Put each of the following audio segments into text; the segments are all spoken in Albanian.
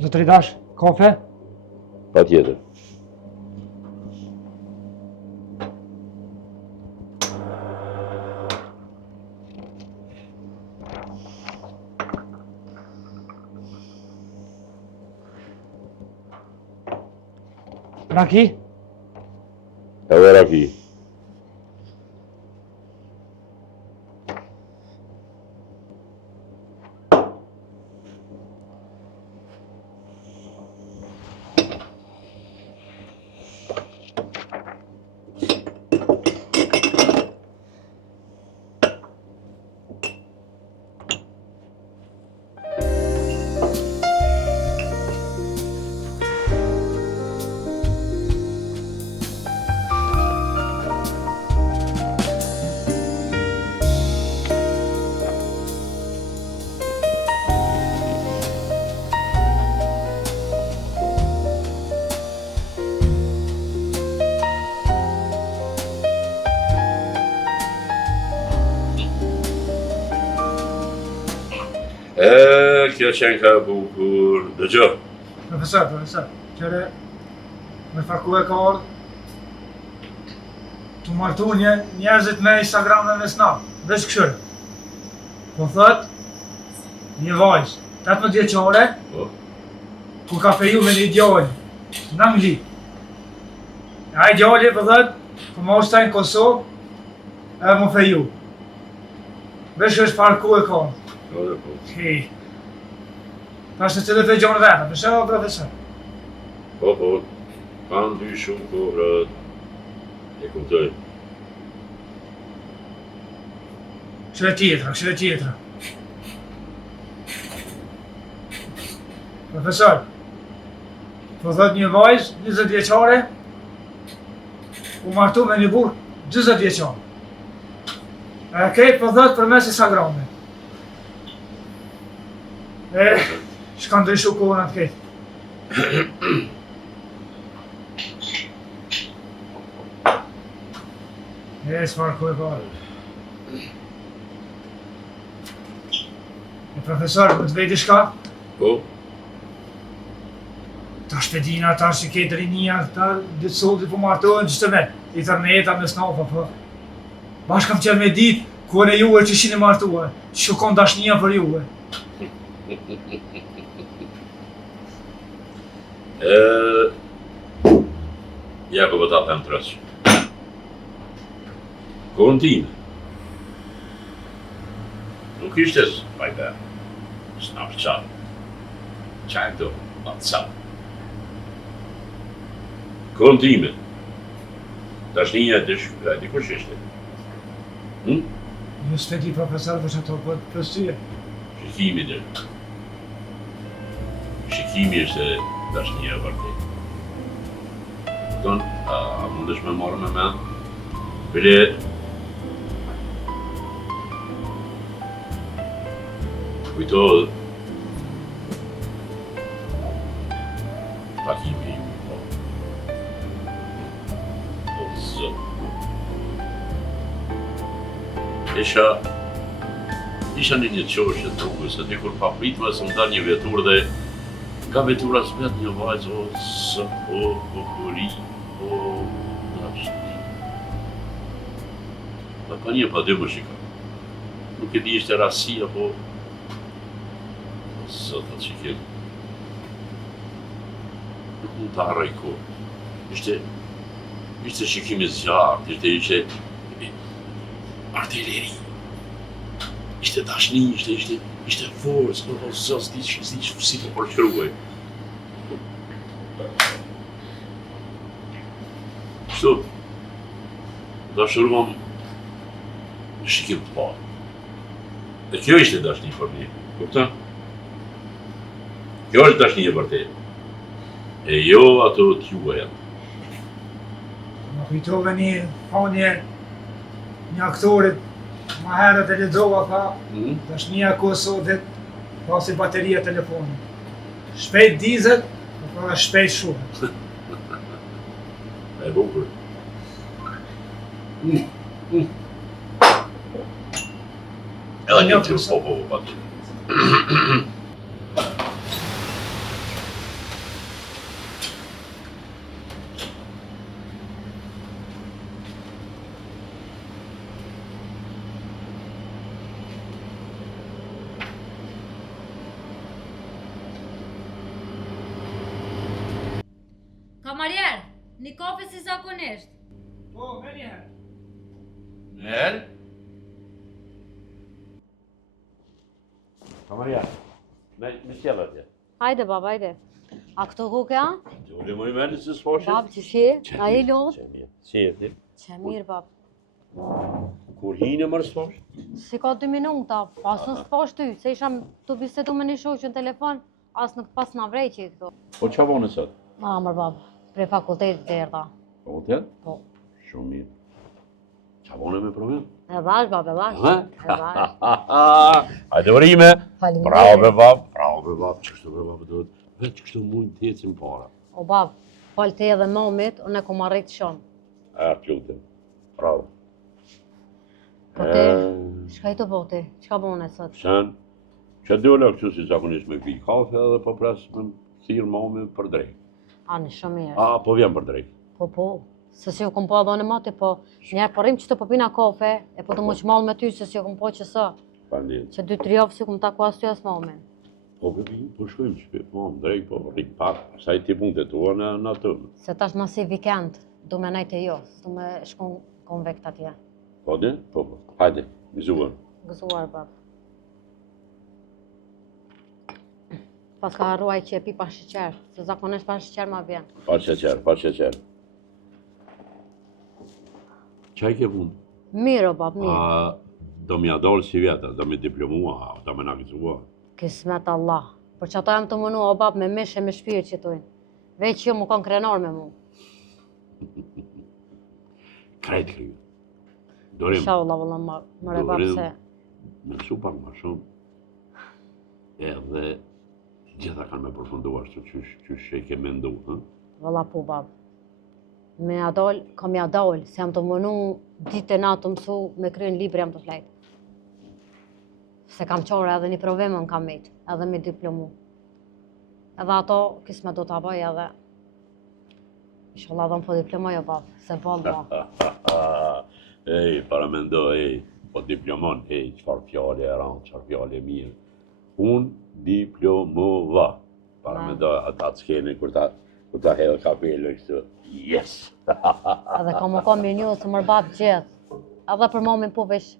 Zotëri Dash, kafe? Patjetër. Raki? Edhe raki. Kjo qenë ka bukur, dëgjo. Profesor, qëre me faku e ka ardhë të martu njerëzit me Instagram dhe me Snap, veç këshërë. Po thët, një vajzë, 18 vjeçare, ku ka feju me një djallë, në Angli. A i djallë, po thët, ku ma ustaj në Kosovë, e më feju. Veç është parku e ka ardhë. Hej. Ta është të cilë të gjonë vetë, përshë o profesor? Po, pa ndy shumë kohërët, e kuptoj. Këshire tjetra. Profesor, po thot një vajzë, 20 vjeçare, u martu me një burë, 20 vjeçare. E kejtë po thot për mes Instagramit. Shka ndryshu kohën atë kejtë. S'farë ku e parë. Profesor, më të vejti shka? Po? Ta shpedina, ta që kejtë rinia, ta ditë soldi po martohen që të me. Interneta me snafa, po. Bashkë kam qenë me ditë, kone juve që shini martuar, që kon dashnia për juve. Ja po ta them tërës. Kohën time. Nuk ishte Viber, Snapchat, qajto, WhatsApp. Kohën time. Dashnia dikush ishte. Ju s'pedi profesor për që ato për syje. Shikimi dhe. Shikimi është dashnia e vërtet. A mundesh me marrë me men? Bile... Kujtohet... Takimi ju, po. O, zot. Isha një qoshë të rrugës, e dikur pa pritme se më dal një vetur dhe nga vetura s'met një vajzë, o kokori, o dashni. Pa një pa dy më shika. Nuk e di ishte rasia, po... O zot, atë që kemi. Nuk mund të harroj ko. Ishte shikimi zjarë, ishte artilleri. Ishte dashni, ishte forës, o zot, si të përshkruaj. Kështu, dashuruam në shikim të parë. Dhe kjo ishte dashni për një, kupton? Kjo është dashni e vërtet. E jo ato t'juaja. Më kujtove një thonje një aktorit, ma herët e lexova tha, dashnia e Kosovës pasi bateria e telefonit. Shpejt dizet, po edhe shpejt shumë. E bukur. Edhe një tërë po, Kamarjer, një kafe si zakonisht. Po, me njëherë. Merë? Kamarja, me qëllë atje. Hajde, bab, hajde. A këto kuke, a? Të ule më i meni se s'foshe? Bab, që shi? A i lodh? Si e ti? Që mirë, bab. Kur hine mërë s'foshe? Si ka 2 minuta, pasën s'pash ty, se isha të bisedu me një shoqë në telefon, as nuk pas në vrejqi këto. Po që avone sot? Ma, mërë, bab, prej fakultetit të erda. Fakultet? Po. Shumë mirë. Që avone me problem? E vash, bab, e vash. Ha? E vash. Hajde urime! Faleminderit. Bravo be bab, bravo be bab, qështu be bab duhet. Veç kështu mund të ecim para. O, bab, falë te edhe momit, unë e kom arrit shumë. Lutem. Bravo. Po te, shka i të po ti? Qka bone sot? Sen, që dole kështu si zakonisht me pi kafe edhe po pres me thirë mami për drejt. Ani, shumë mirë. A, po vjen për drejt. Po, se si u kom po adhone mati, po njerë përim që të po pina kafe, e po të më qmalë me ty, se si u kom po që së. Pandit. Që 2-3 javë si u kom taku as ty as momin. Po këpim, po shkojmë që për mami drejt, po rrik pak, saj ti punë të tua në tëmë. Se tash ma si vikend, du me najt e jo, du me shkon konvekt atje. Po dhe? Po, hajde, mizuën. Gëzuar, bab. Pas ka harruaj që e pi pa shiqer, se zakonisht pa shiqer ma vjen. Pa sheqer. Qaj ke punë? Mirë, o bab, mirë. A, do mi adolë si vjetë, do mi diplomua, do me nagëzua. Kismet Allah. Për që ato jam të mënu, o bab, me mish e me shpirë që tojnë. Veç jo mu kanë krenar me mu. Krejt kriju. Dorim. Inshallah, vëlla, mëre bab se... Me mësu pak ma shumë. Edhe gjitha kanë me përfunduar që qysh e ke mendu, hë? Vëlla po, bab. Me adol, kam ja dal, se jam të mënu ditë e natë të mësu me kryen libri jam të flejt. Se kam qore edhe një provimën kam met, edhe me diplomu. Edhe ato, kisme do t'a bëj edhe... Inshallah dhe më po diplomoj, o bab, se bëllë ba. Ej, para mendo, po diplomon, qëfar fjale e ranë, qëfar fjale e mirë. Unë diplomova. Para mendo, ata të skene, kur ta hedhë kapelë, kështu, yes! Edhe kam u mirë një se mërë bab gjithë. Edhe për momin po vesh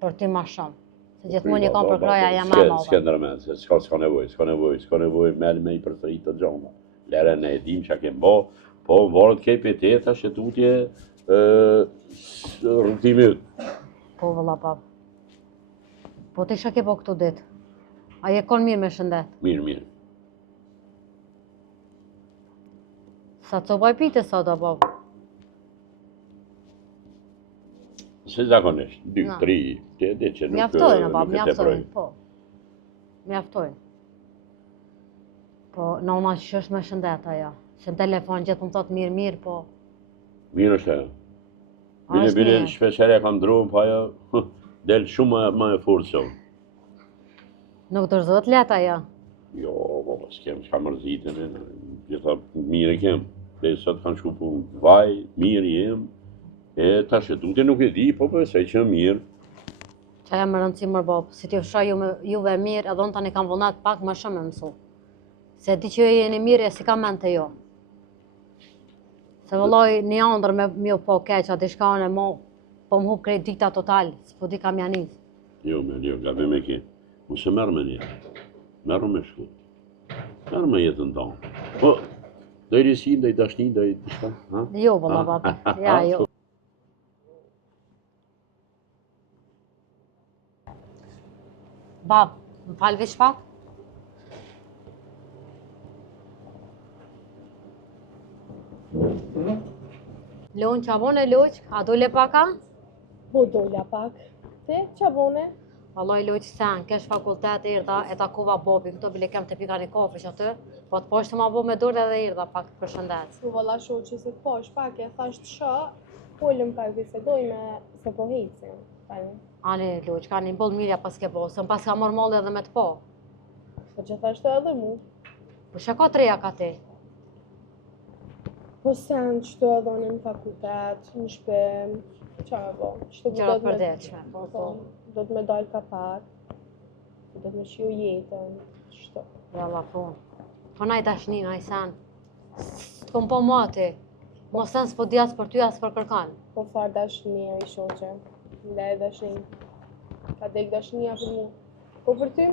për ty ma shumë. Se gjithmonë i kam për kraja jam e madhe. S'ke ndërmen, se s'ka nevoj, me i përstërit të gjona. Lere ne e dim që kem bo, po më varët kej për teta që tutje rrutimit. Po, vëlla bab. Po të isha ke po këtu dit. A je kon mirë me shëndet? Mirë. Sa të baj pite sot, o bab? Se zakonisht, 2, Na. 3, të edhe që nuk Mjaftojnë, o bab, e mjaftojnë, teprojnë. po. Mjaftojnë. Po, nona që është me shëndet ajo. Se në telefon gjithë më thotë mirë, po... Mirë është ajo. A është Bile, mirë. shpeshere kam drojnë, po ajo del shumë më e furë sonë. Nuk dërzot let ajo. Jo, baba, s'ka mërzitën e, gjitha mirë e kem. Dhe sot kanë shku punë, vaj, mirë jem, e ta shetute nuk e di, po përse që mirë. Qa jam më rëndësi mërë bab, si t'ju fsha juve mirë, edhe unë tani kam vullnat pak më shumë me mësu. Se di që ju jeni mirë e si kam mente jo. Se vëlloj një andër me mjo po keqa, di shka anë e mo, po më hup krejt dikta total, s'po di kam janis. Jo, gabe me ke. Mu se merë me një, merë me shku. Merë me jetën tonë. Po, do i risin, do i dashnin, do i dishka, ha? Jo, vëlla bab, ja, jo. Bab, më falë veç pak? Lonë qa bone, Loq? A dole paka? Po dolla pak. Te, qa bone? Vallaj Loq sen, kesh fakultet irda, e takova bobi, këto bile kem të pika një kafe që aty, po të poshtë ma bo me dorë edhe irda pak për shëndet. Po valla shoqë se të posh pak e thash të shë, polëm pak bisedoj me se po hecin. Tani. Ani Loq, ka një boll mirja pas ke bo, se më pas ka mor malli edhe me të po. Po që thash të edhe mu. Po shë ka treja ka ti? Po sen që të edhoni në fakultet, në shpe, qa e bo? Gjërat përdeqme, po. Do të me dalë ka pak, do të me shiu jetën, shto. Jalla po. Po naj tashni, naj sen. s'kom po mati. Mos sen s'po di as për ty as për kërkan. Po farë dashnia i shoqe. Ndaj dashnin. Ka dek dashnia për mu. Po për ty?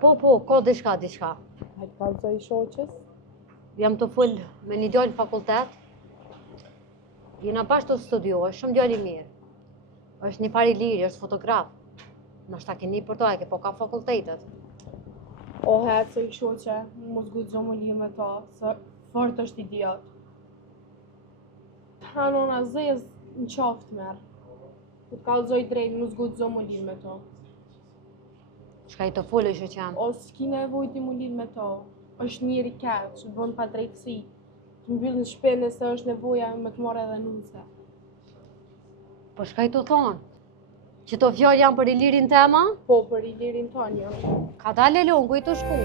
Po, ka diçka. Hajtë kalzoj i shoqes. Jam të full me një djallë në fakultet. Jena bashkë të studio, është shumë djallë i mirë. është një fari liri, është fotograf. Nështë ta keni për to, e ke po ka fakultetet. O hecë i shoqe, mos guxo më lirë me ta, se fort është idiot. Hanona zez në qaftë merë. Të kalzoj drejt, mos guxo më lirë me ta. Shka i të full është që jam. O s'ki nevoj ti më lirë me ta. është njëri keq, që bën pa drejtësi. Të mbyll në shpinë nëse është nevoja me të marrë edhe nuse. Po shka i të thonë? Që të fjallë janë për i lirin tema? Po, për i lirin tonë janë. Ka dalë longu i të shku.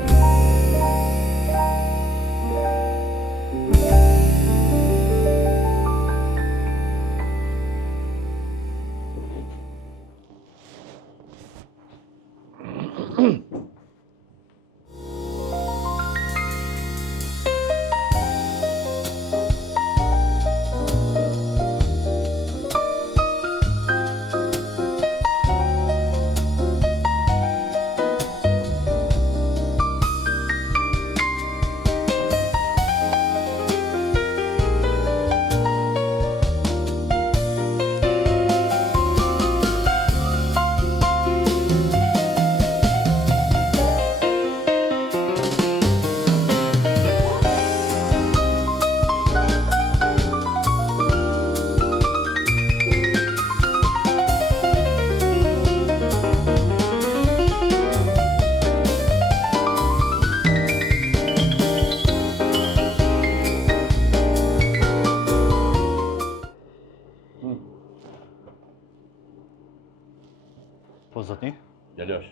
Po, zotni? Djalosh,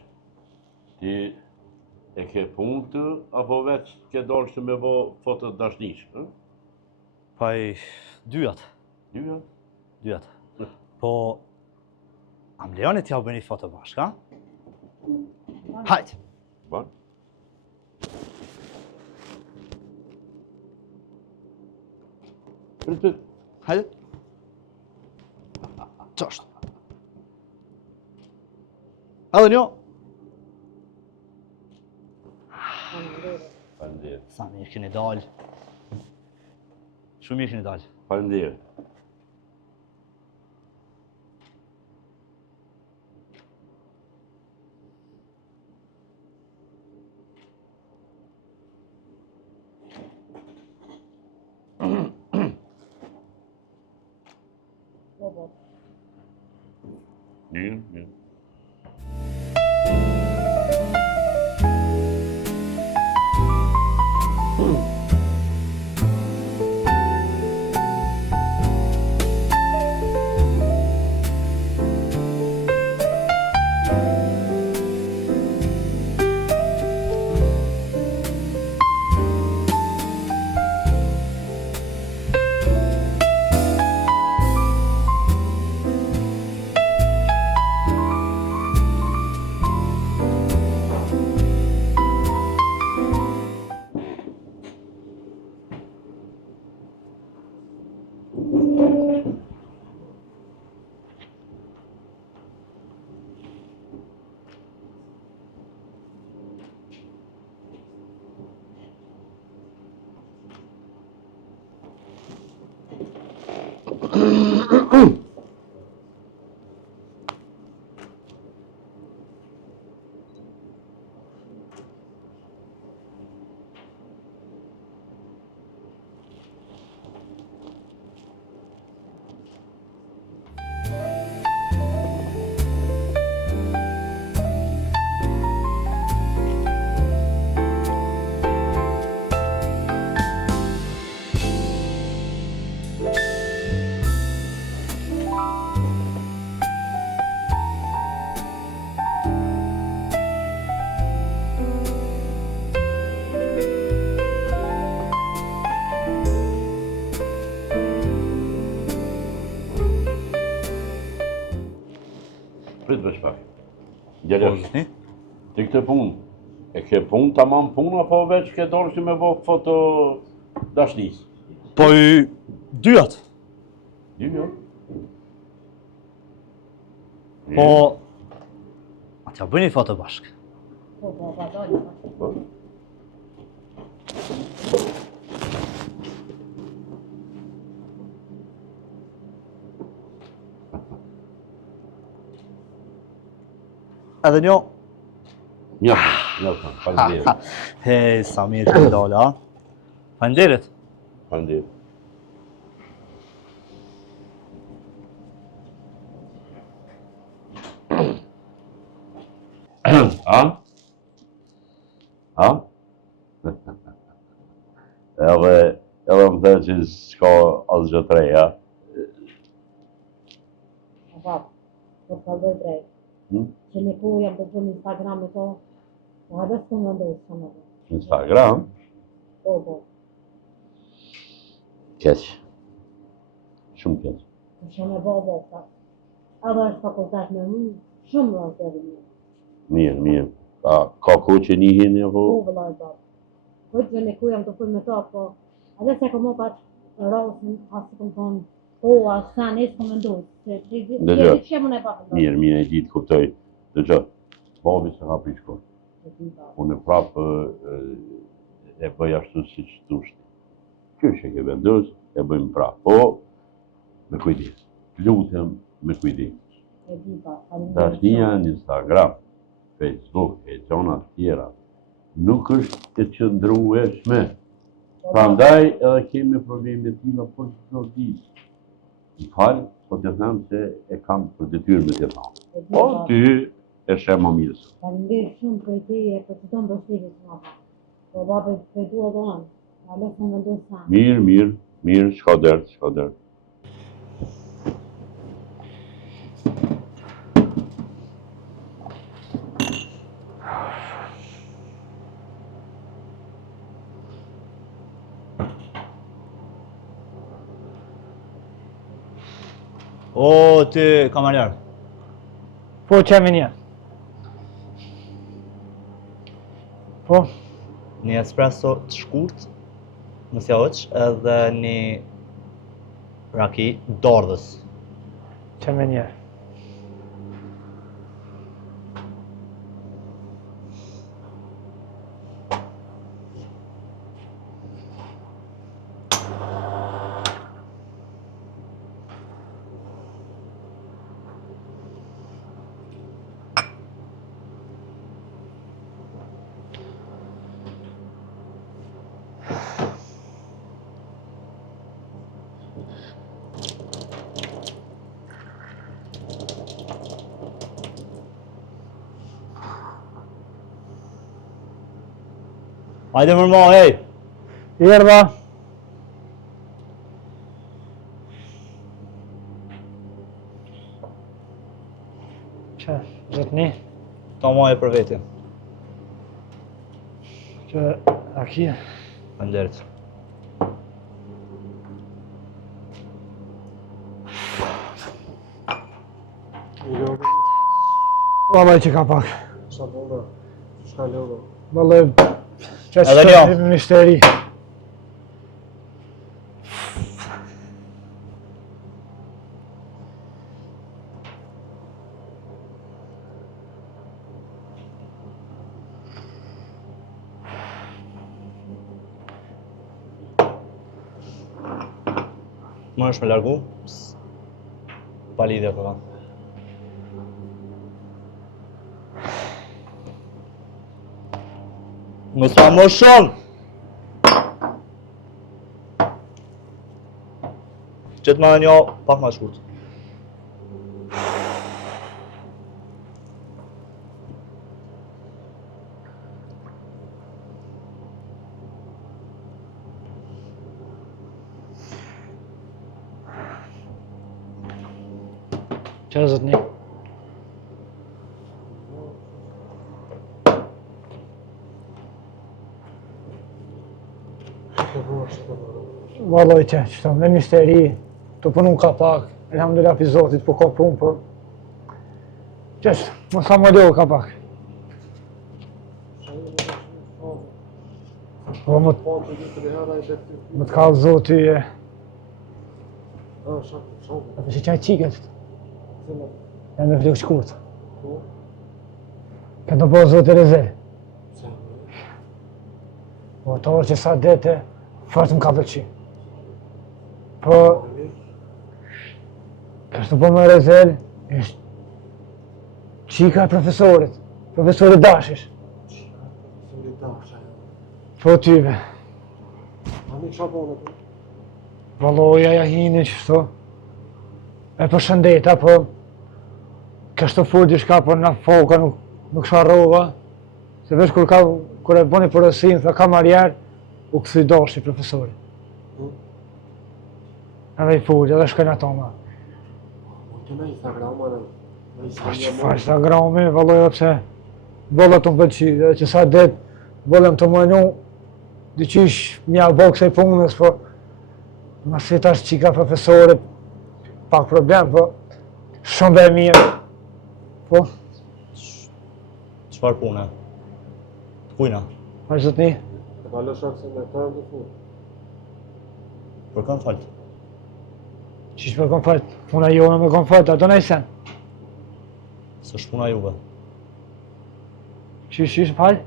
ti e ke punë të, apo veç ke dashur me bë foto dashnish, ë? Pa i dyjat. Dyja? Po, a më lejoni t'ja bëni foto bashkë, ha? Hajt! Ban? Prit. Hajde! Qashtë! Edhe njo! Faleminderit. Sa mirë keni dalë. Shumë mirë keni dalë. Faleminderit. Mirë. Prit veç pak. Po, Djalosh, zotni? ti këtë punë, e ke punë tamam punë, apo veç ke dashur me bë foto dashnis. Po i dyat. Dy jo. Po atja bëni foto bashkë. Po, doli. Po. Edhe njo. Ja, faleminderit. Hej, sa mirë që dole, ha? Faleminderit. Faleminderit. A? A? Edhe më thë që s'ka asgjë të reja. Po kalloj drejt. Që një ku jam të bëjmë Instagram e to, po edhe s'kom vendosë sa më dhe. Instagram? Po. Keq. Shumë keq. Shumë e bo, sa. Edhe është fakultet me mu, shumë rrës edhe një. Mirë. Ka ko që njihin e po? Po, vëllaj, bab. Po që një ku jam të bëjmë me to, po edhe se kom opat rrasën, asë kom thonë, po, asë sa në s'kom vendosë. Dëgjoj. Që më ne pa vendosë. Mirë, e ditë kuptoj. Dëgjoj. Babi se ka prishko. Unë prapë e bëj ashtu si që tushtë. Kjo që ke vendosë, e bëjmë prapë. Po, me kujdes. Lutem me kujdes. Dashnia në Instagram, Facebook e gjona tjera nuk është e qëndrueshme. Prandaj edhe kemi probleme tina për çdo ditë. Më falë, po të them se e kam për detyrë me të thamë. Po ty e shem më mirë. Faleminderit shumë për teje, për të tonë bështetjes nga pa. Po babe të dua doan, a lesë në vendosë sa. Mirë, shko dërë. O, ty, kamarjar. Po, qemi një. Po, Një espresso të shkurt, më thjoq, edhe një raki dordhës. qemi një. Hajde mërmo, hej! Erdha. Që, zëtni, Ta maje për veti. që akia. Faleminderit. Vallaj që ka pak. Sa bolla, shka lëdo. Vallaj, që Edhe njo. në ministeri. Më është me largu? Pa lidhje këta. Më s'ma më shumë! Qëtë ma njo pak ma shkurt. Që zëtni. Vallaj që qëto, me ministeri, të punu ka pak, elhamdulillah pi Zotit, po ka punë, po... Qështë, më sa më leo ka pak. Po më Po të dy të herë e vetë. më të kallëzo ty e... Shumë. Atë që qaj qiket, Cëna. janë me vlek shkurt. Po. Këtë në po zotë e rezel. Cëna. Po të orë që sa dete, fort më ka pëlqy. Po, kështë të po me rezel, është qika e profesorit, profesorit dashish. Po tyve. Ani kësha bonë të? Valoja ja hini qështu. E për shëndeta, po... Kështu full diçka, po na foka nuk sharrova. Se vesh kur e boni porosin, tha kamarjer, u këthy dashi profesori. Edhe i full, edhe shkojnë ato ma. Po të në Instagram, anë? Qëfar Instagrami, valoja pse... Bollat të më pëlqy, edhe që sa det, bollem të mënu, dyqish mja bo kësaj punës, po... Ma si tash qika profesorit, pak problem, po... Shumë dhe mirë. Po, Çfarë pune? Të kujna? vazh zotni. E malo shakë se me tërë të full. Për kanë falë? Qish me kom falt, puna jone me kom falt, a do nej sen. S'është puna juve. Qish fal?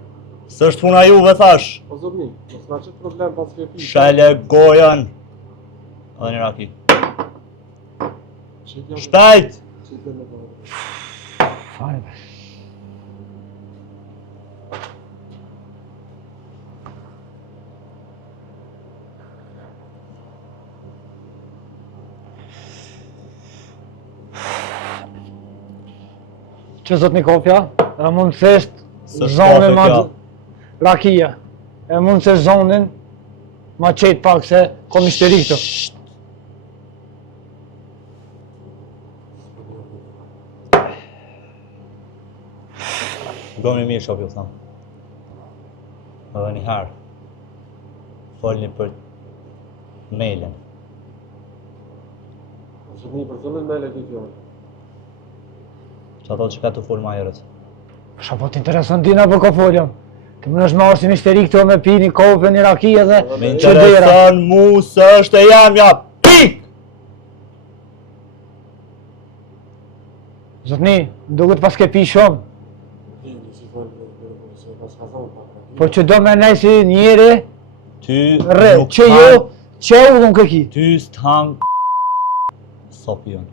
S'është puna juve, thash! Po zotni, mos na qëtë problem pas ke pi. Shele gojan! Edhe një raki. Shpejt! Qëtë me të Fare be. Që zot një kopja, e mund të thesht S'është zonën kafe ma... kjo. Rakia. E mund të thesht zonën ma qetë pak se kom ishteri këto. Gëmë mirë shopi, u thamë. Edhe një herë. Folni për mailin. Zotni, për cëllën me le këtë fjallë. Që ato që ka të folë ma herët. Ша po t'intereson dina për ko foljam. Të më nëshë marrë si mishteri këto me pi një kofe, një raki edhe Me që dera. intereson mu së është e jamja, pik! Zotni, duket pas ke pi shumë, Dini, si folë se pas ka thonë pak. po që do me nej si njeri, Ty re, nuk që han- jo, që u dhëm këki. Ty s'thang sopion.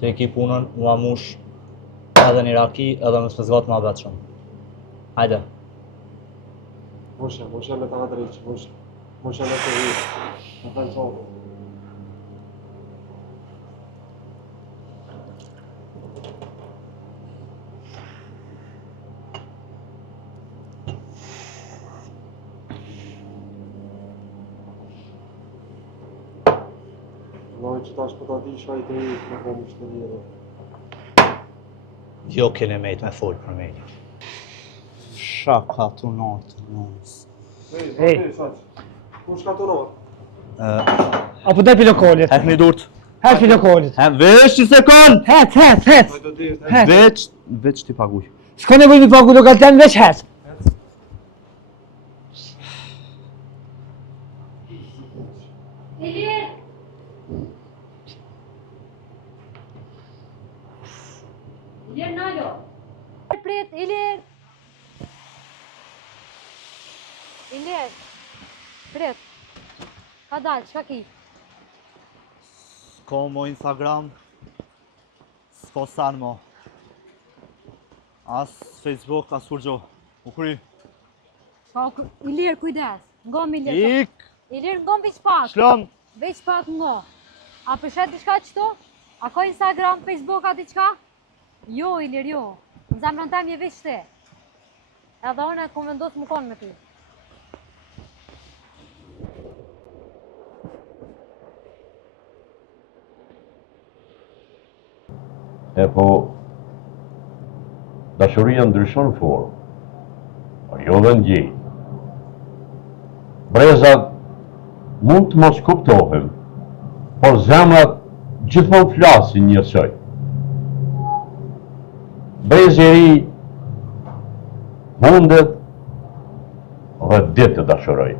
Te ki punën, mua mush edhe një raki edhe më spezgat ma vetë shumë. Hajde. Moshe me të adreqë, moshe me të hirë. Në të në qonë. Lojë që tash për ta di shaj të hirë, në kom ishtëri edhe. Jo kene mejt me folë për mejt. Shaka të nartë, nësë. Ej. Ku shka të rorë? Apo daj pi lokalit, Hek një durt. hek pi lokalit. Veç një sekund! Hec. Hajde dirë, Veç ti paguj. S'ka nevoj mi pagu lokal ten veç hec. Ilir! Ilir, nalo! Prit, Ilir! Ilir! Prit! Ka dalë, qka ki? S'ko mo Instagram, s'ko san mo. As Facebook, as kur gjo. U kry. Ilir, kujdes! Ngom Ilir! Ik! Ilir, ngom veç pak! Shlom! Veç pak ngo! A përshet diçka qëto? A ka Instagram, Facebook, a diçka? Jo, Ilir, jo. Në zemrën tem je veç te. Edhe unë e kom vendos më konë me ty. E po, dashuria ndryshon formë, po jo dhe në gjejtë. Brezat mund të mos kuptohen, por zemrat gjithmonë flasin njësoj. Brezi i ri mundet dhe ditë të dashuroj.